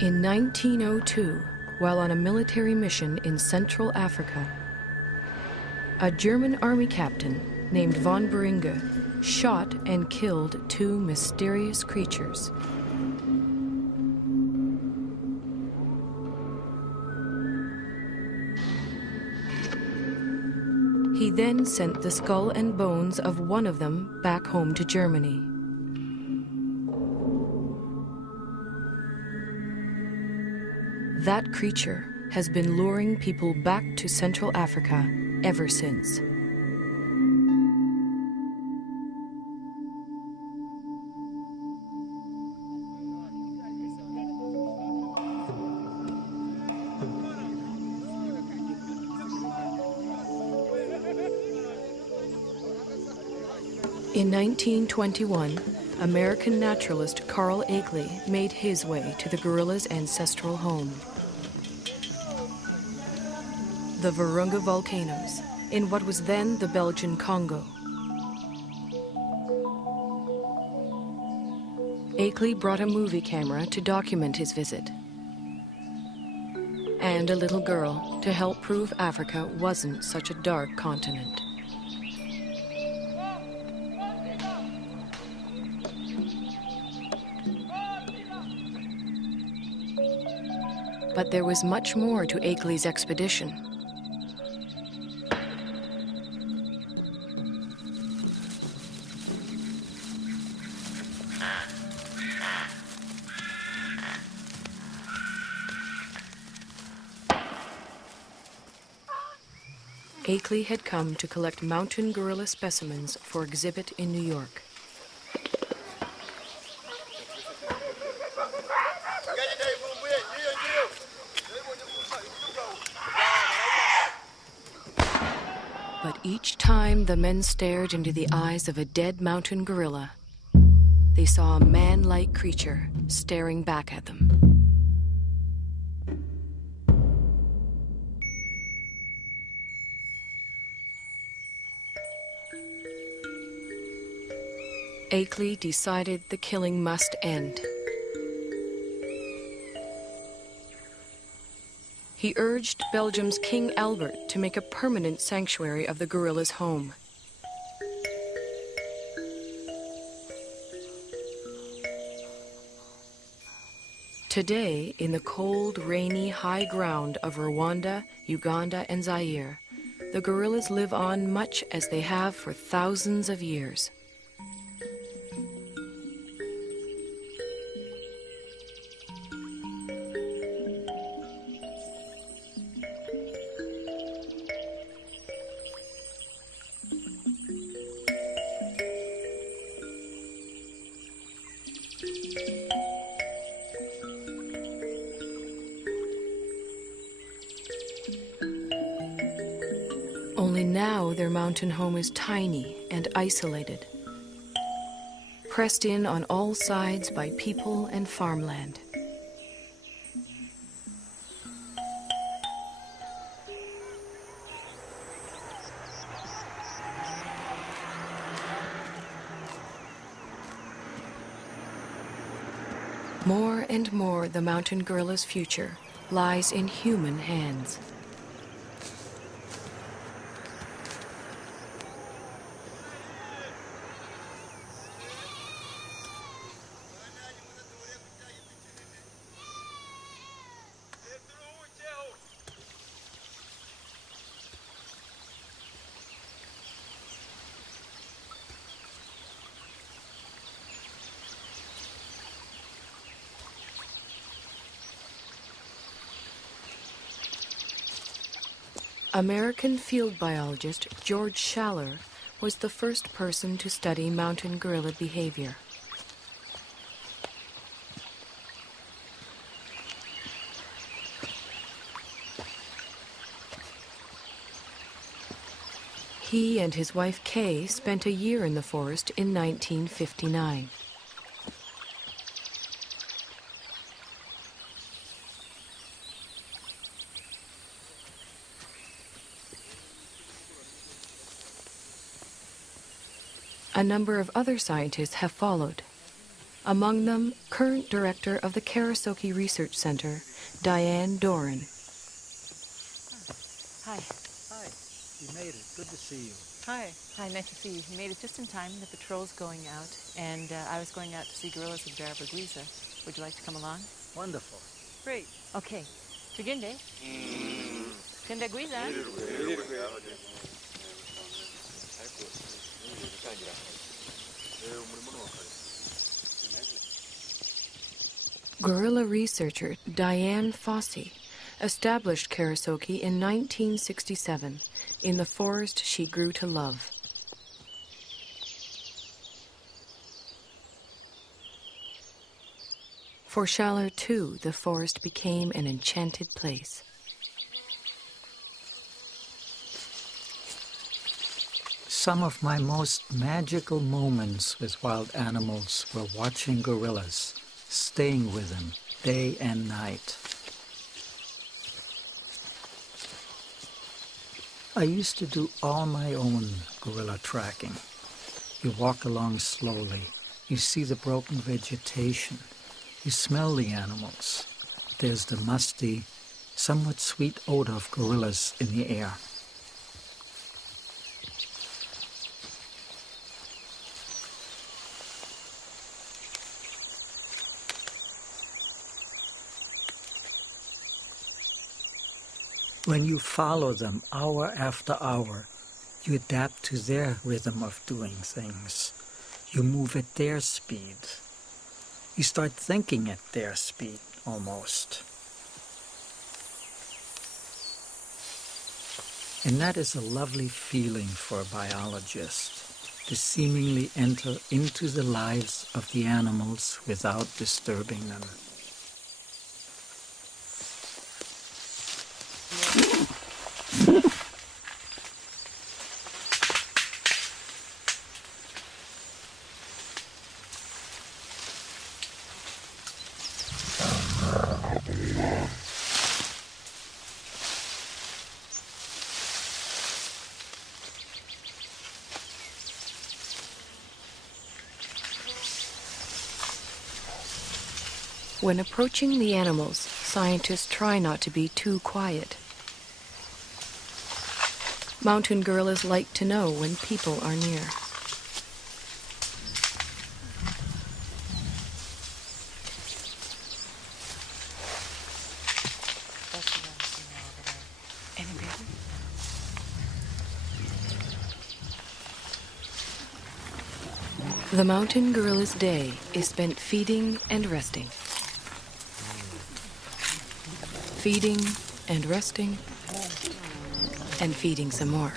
In 1902, while on a military mission in Central Africa, a German army captain named von Beringe shot and killed two mysterious creatures. He then sent the skull and bones of one of them back home to Germany. That creature has been luring people back to Central Africa ever since. In 1921, American naturalist Carl Akeley made his way to the gorilla's ancestral home. The Virunga volcanoes, in what was then the Belgian Congo. Akeley brought a movie camera to document his visit, and a little girl to help prove Africa wasn't such a dark continent. But there was much more to Akeley's expedition. Akeley had come to collect mountain gorilla specimens for exhibit in New York. But each time the men stared into the eyes of a dead mountain gorilla, they saw a man-like creature staring back at them. Akeley decided the killing must end. He urged Belgium's King Albert to make a permanent sanctuary of the gorilla's home. Today, in the cold, rainy, high ground of Rwanda, Uganda, and Zaire, the gorillas live on much as they have for thousands of years. Only now their mountain home is tiny and isolated, pressed in on all sides by people and farmland. More and more, the mountain gorilla's future lies in human hands. American field biologist George Schaller was the first person to study mountain gorilla behavior. He and his wife Kay spent a year in the forest in 1959. A number of other scientists have followed, among them current director of the Karasoke Research Center, Diane Doran. Hi. Hi. You made it. Good to see you. Hi. Hi, nice to see you. You made it just in time. The patrol's going out, and I was going out to see gorillas at Barabagwiza. Would you like to come along? Wonderful. Great. Okay. Tugende. Tugende. Gorilla researcher Diane Fossey established Karasoke in 1967 in the forest she grew to love. For Schaller, too, the forest became an enchanted place. Some of my most magical moments with wild animals were watching gorillas, staying with them day and night. I used to do all my own gorilla tracking. You walk along slowly, you see the broken vegetation, you smell the animals. There's the musty, somewhat sweet odor of gorillas in the air. When you follow them hour after hour, you adapt to their rhythm of doing things. You move at their speed. You start thinking at their speed, almost. And that is a lovely feeling for a biologist, to seemingly enter into the lives of the animals without disturbing them. When approaching the animals, scientists try not to be too quiet. Mountain gorillas like to know when people are near. The mountain gorilla's day is spent feeding and resting. Feeding and resting, and feeding some more.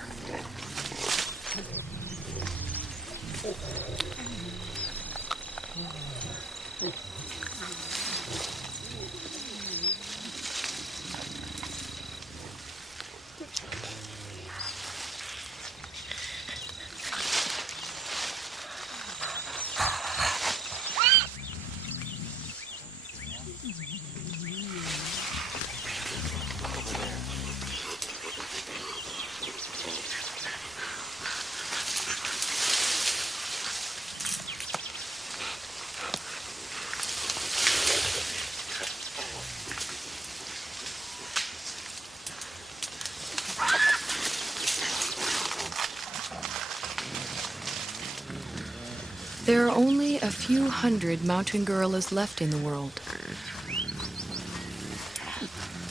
There are only a few hundred mountain gorillas left in the world.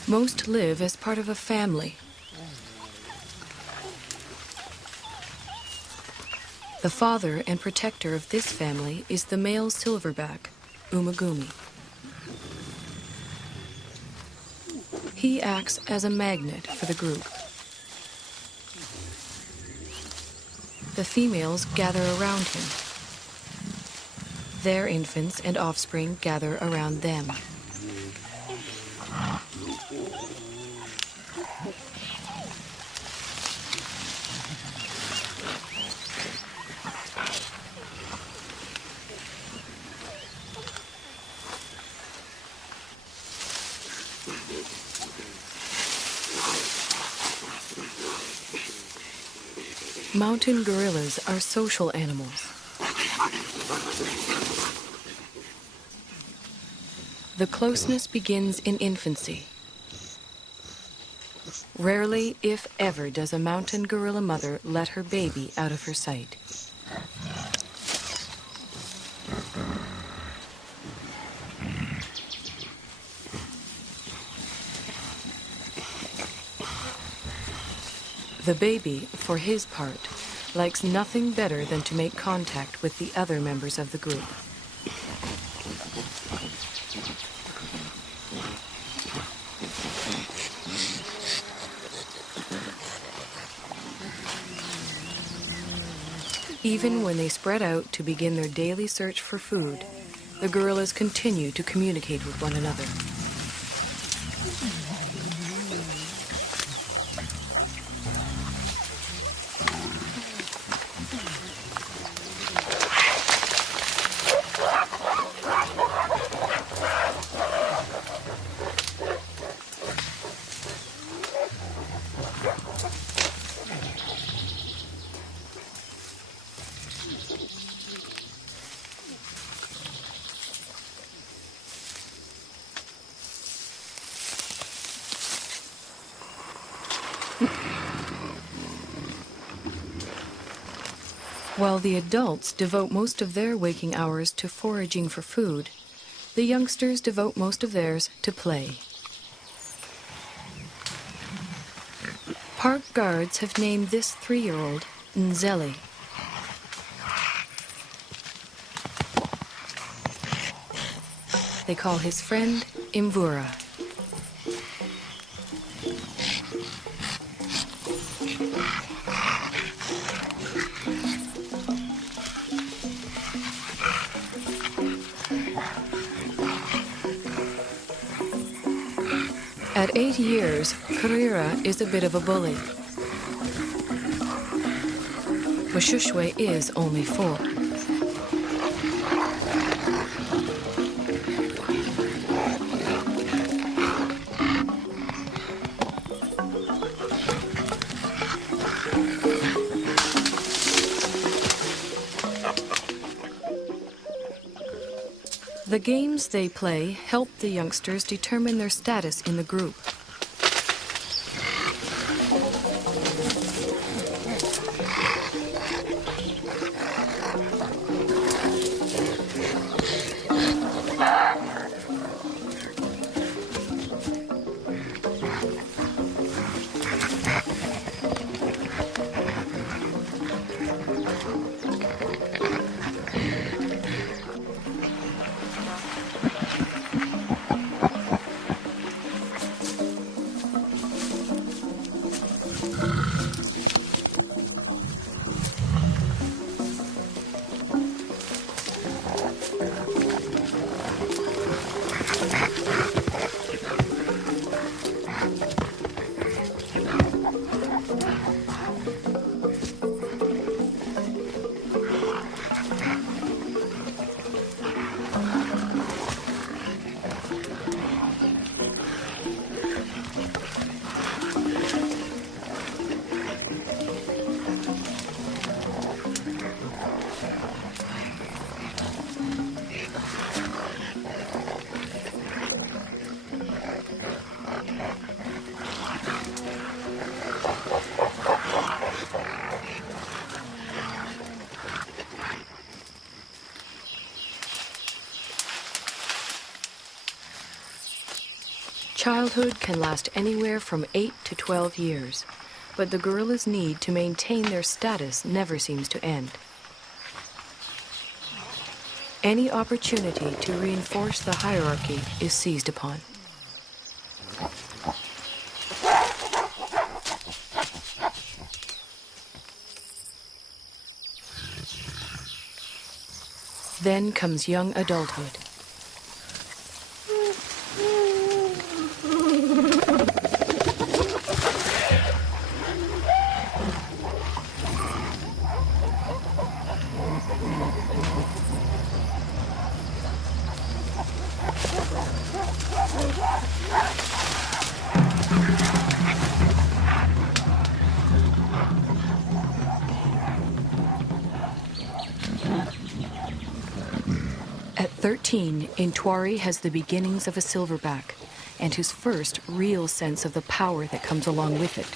Most live as part of a family. The father and protector of this family is the male silverback, Umagumi. He acts as a magnet for the group. The females gather around him. Their infants and offspring gather around them. Mountain gorillas are social animals. The closeness begins in infancy. Rarely, if ever, does a mountain gorilla mother let her baby out of her sight. The baby, for his part, likes nothing better than to make contact with the other members of the group. Even when they spread out to begin their daily search for food, the gorillas continue to communicate with one another. While the adults devote most of their waking hours to foraging for food, the youngsters devote most of theirs to play. Park guards have named this 3-year-old Nzeli. They call his friend Imvura. At 8 years, Karira is a bit of a bully. Washushwe is only 4. The games they play help the youngsters determine their status in the group. Childhood can last anywhere from 8 to 12 years, but the gorillas' need to maintain their status never seems to end. Any opportunity to reinforce the hierarchy is seized upon. Then comes young adulthood. At 13, Intwari has the beginnings of a silverback and his first real sense of the power that comes along with it.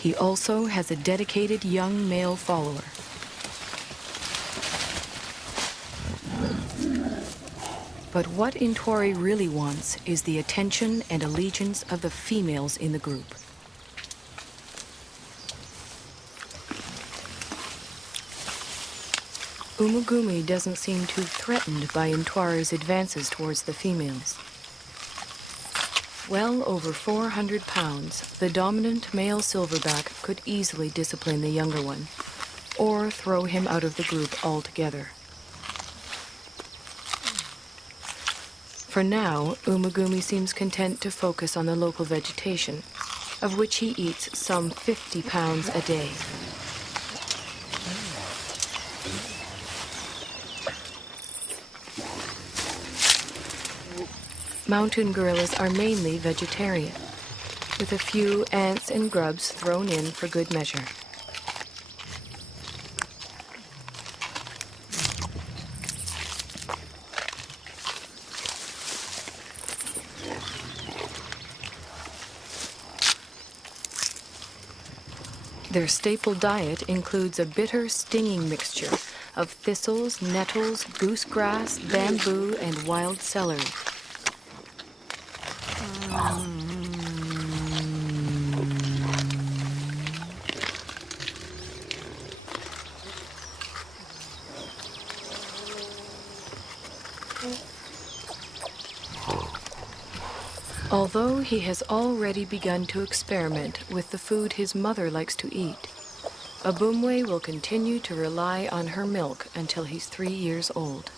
He also has a dedicated young male follower. But what Intwari really wants is the attention and allegiance of the females in the group. Umugumi doesn't seem too threatened by Intwari's advances towards the females. Well over 400 pounds, the dominant male silverback could easily discipline the younger one, or throw him out of the group altogether. For now, Umugumi seems content to focus on the local vegetation, of which he eats some 50 pounds a day. Mountain gorillas are mainly vegetarian, with a few ants and grubs thrown in for good measure. Their staple diet includes a bitter, stinging mixture of thistles, nettles, goosegrass, bamboo, and wild celery. Although he has already begun to experiment with the food his mother likes to eat, Abumwe will continue to rely on her milk until he's 3 years old.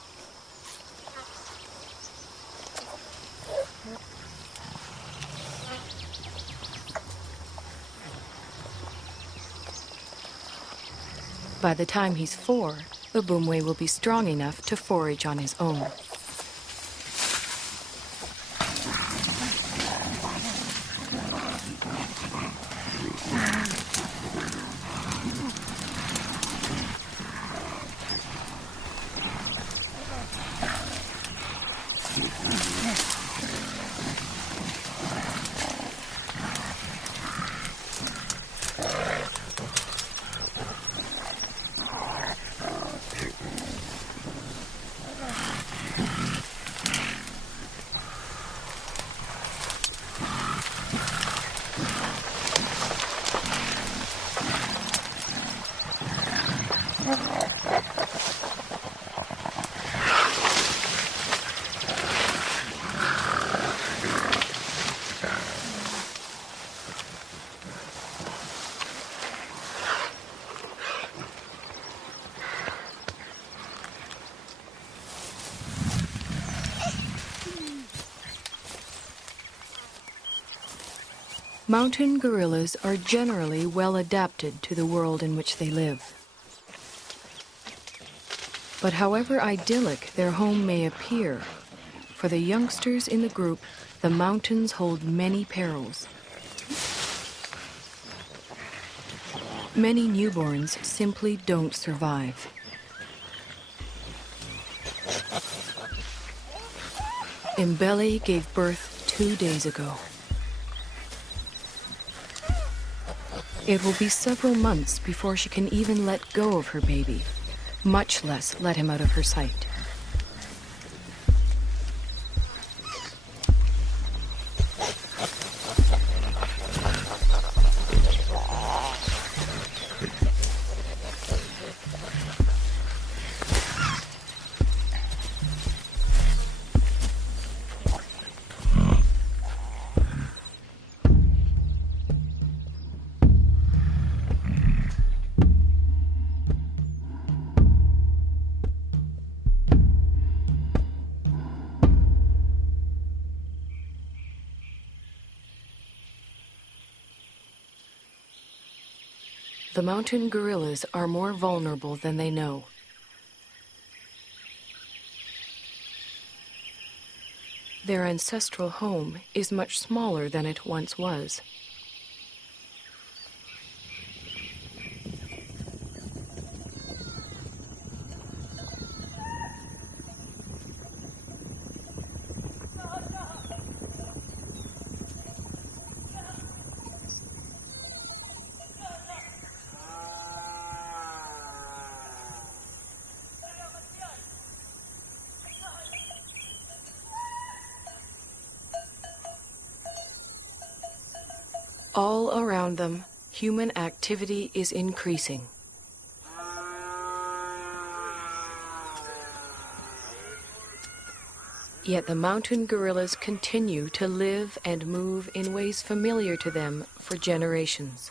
By the time he's 4, Abumwe will be strong enough to forage on his own. Mountain gorillas are generally well adapted to the world in which they live. But however idyllic their home may appear, for the youngsters in the group, the mountains hold many perils. Many newborns simply don't survive. Mbele gave birth 2 days ago. It will be several months before she can even let go of her baby, much less let him out of her sight. The mountain gorillas are more vulnerable than they know. Their ancestral home is much smaller than it once was. All around them, human activity is increasing. Yet the mountain gorillas continue to live and move in ways familiar to them for generations.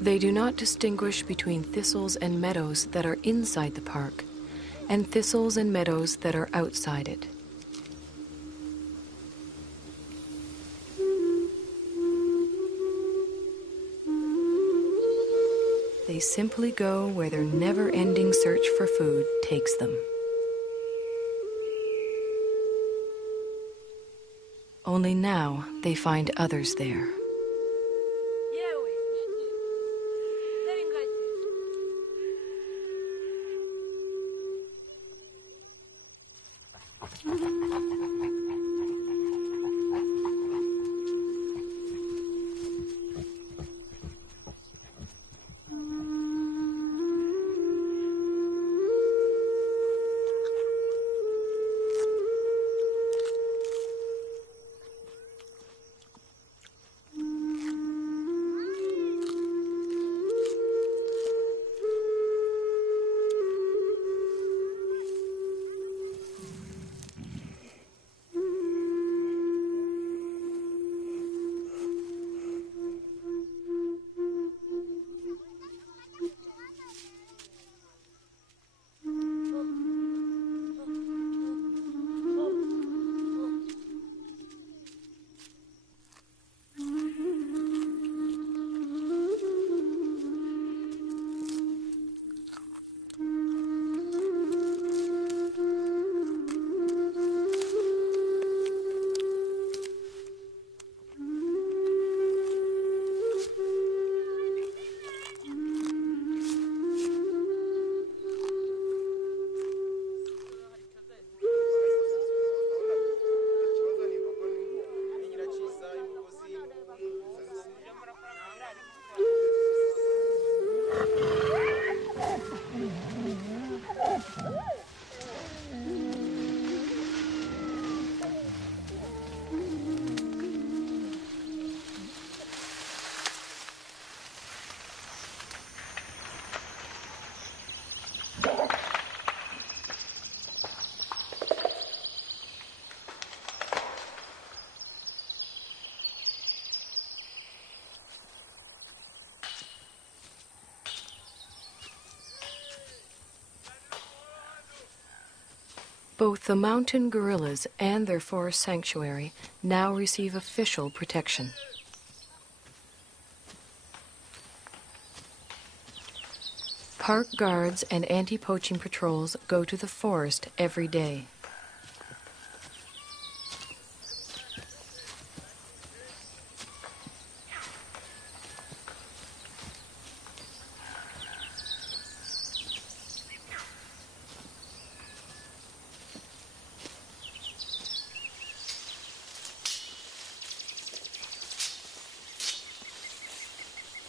They do not distinguish between thistles and meadows that are inside the park and thistles and meadows that are outside it. They simply go where their never-ending search for food takes them. Only now they find others there. Both the mountain gorillas and their forest sanctuary now receive official protection. Park guards and anti-poaching patrols go to the forest every day.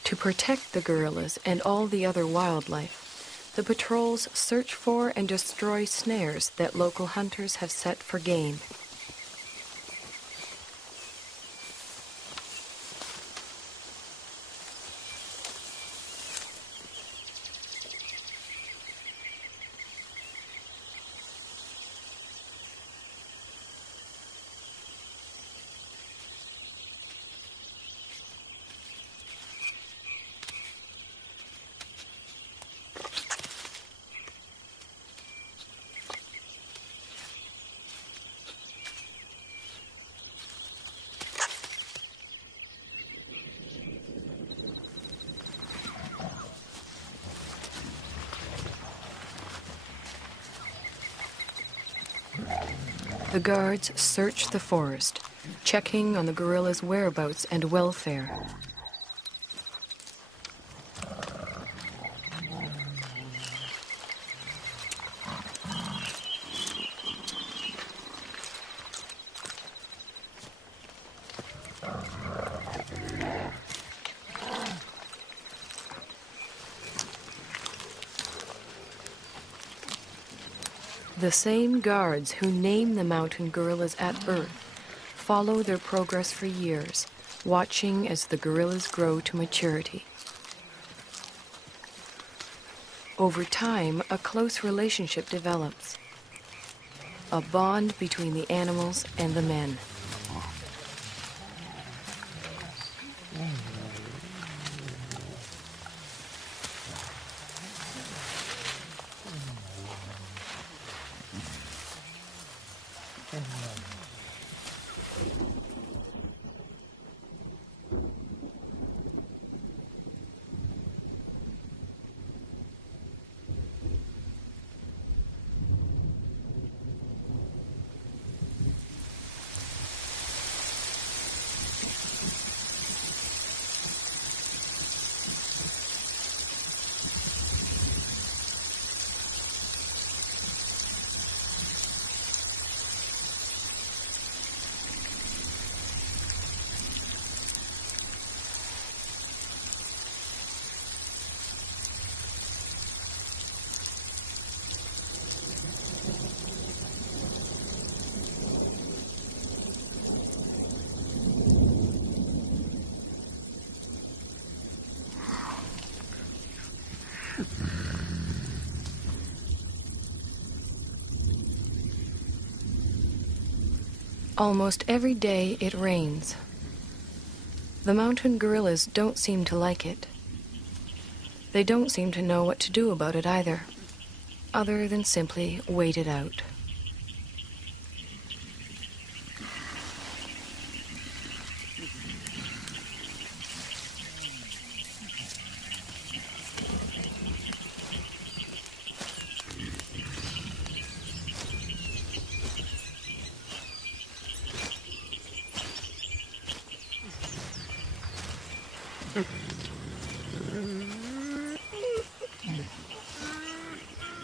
To protect the gorillas and all the other wildlife, the patrols search for and destroy snares that local hunters have set for game. The guards search the forest, checking on the gorilla's whereabouts and welfare. The same guards who name the mountain gorillas at birth follow their progress for years, watching as the gorillas grow to maturity. Over time, a close relationship develops, a bond between the animals and the men. Almost every day it rains. The mountain gorillas don't seem to like it. They don't seem to know what to do about it either, other than simply wait it out.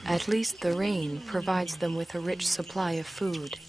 At least the rain provides them with a rich supply of food.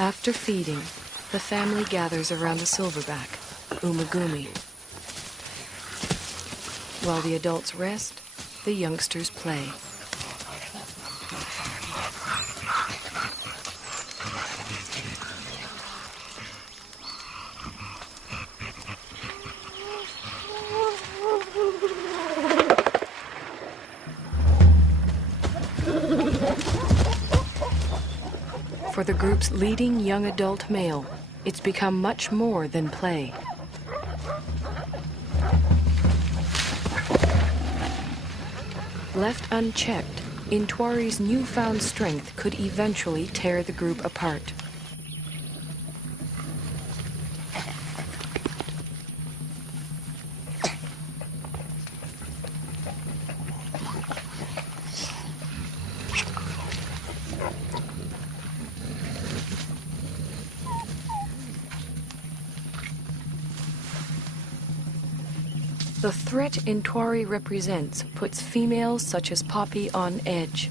After feeding, the family gathers around the silverback, Umagumi. While the adults rest, the youngsters play. For the group's leading young adult male, it's become much more than play. Left unchecked, Intwari's newfound strength could eventually tear the group apart. The threat Intwari represents puts females such as Poppy on edge.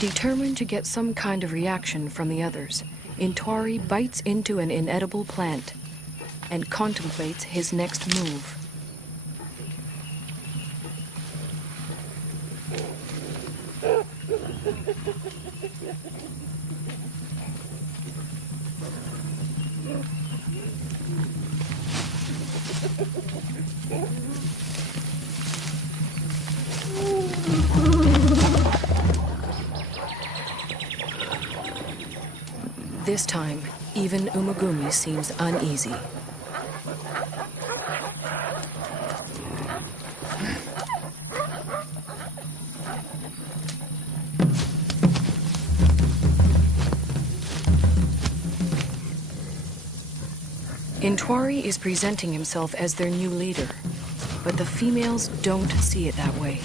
Determined to get some kind of reaction from the others, Intwari bites into an inedible plant and contemplates his next move. This time, even Umagumi seems uneasy. Intwari is presenting himself as their new leader, but the females don't see it that way.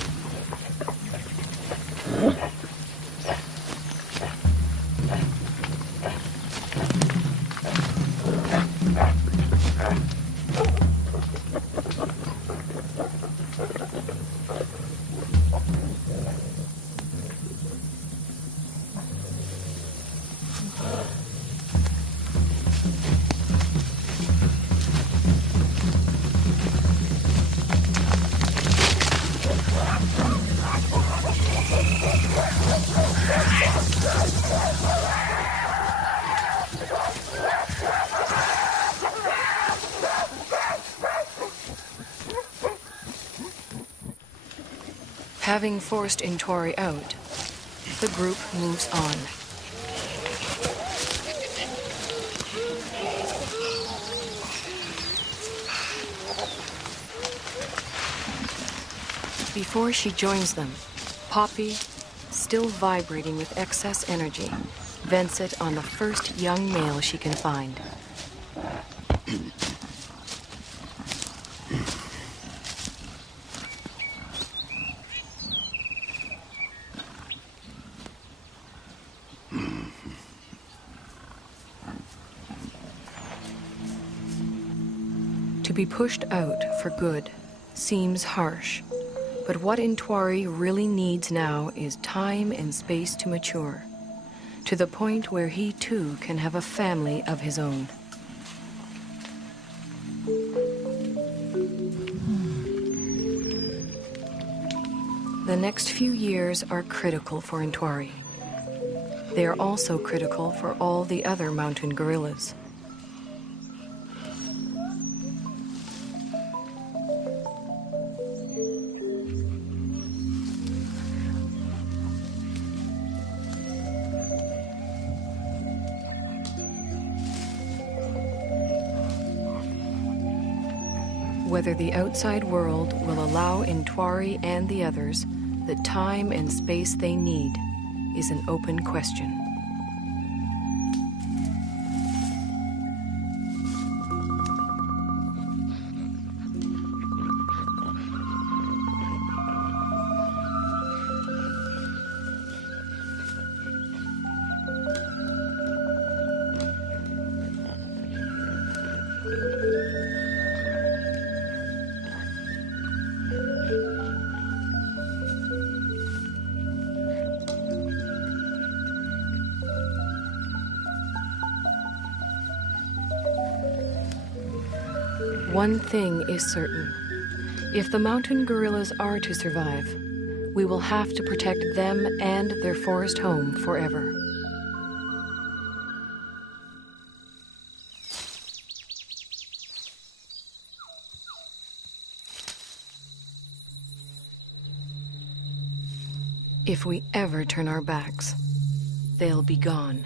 Having forced Intwari out, the group moves on. Before she joins them, Poppy, still vibrating with excess energy, vents it on the first young male she can find. To be pushed out for good seems harsh, but what Intwari really needs now is time and space to mature, to the point where he too can have a family of his own. The next few years are critical for Intwari. They are also critical for all the other mountain gorillas. Whether the outside world will allow Intwari and the others the time and space they need is an open question. One thing is certain. If the mountain gorillas are to survive, we will have to protect them and their forest home forever. If we ever turn our backs, they'll be gone.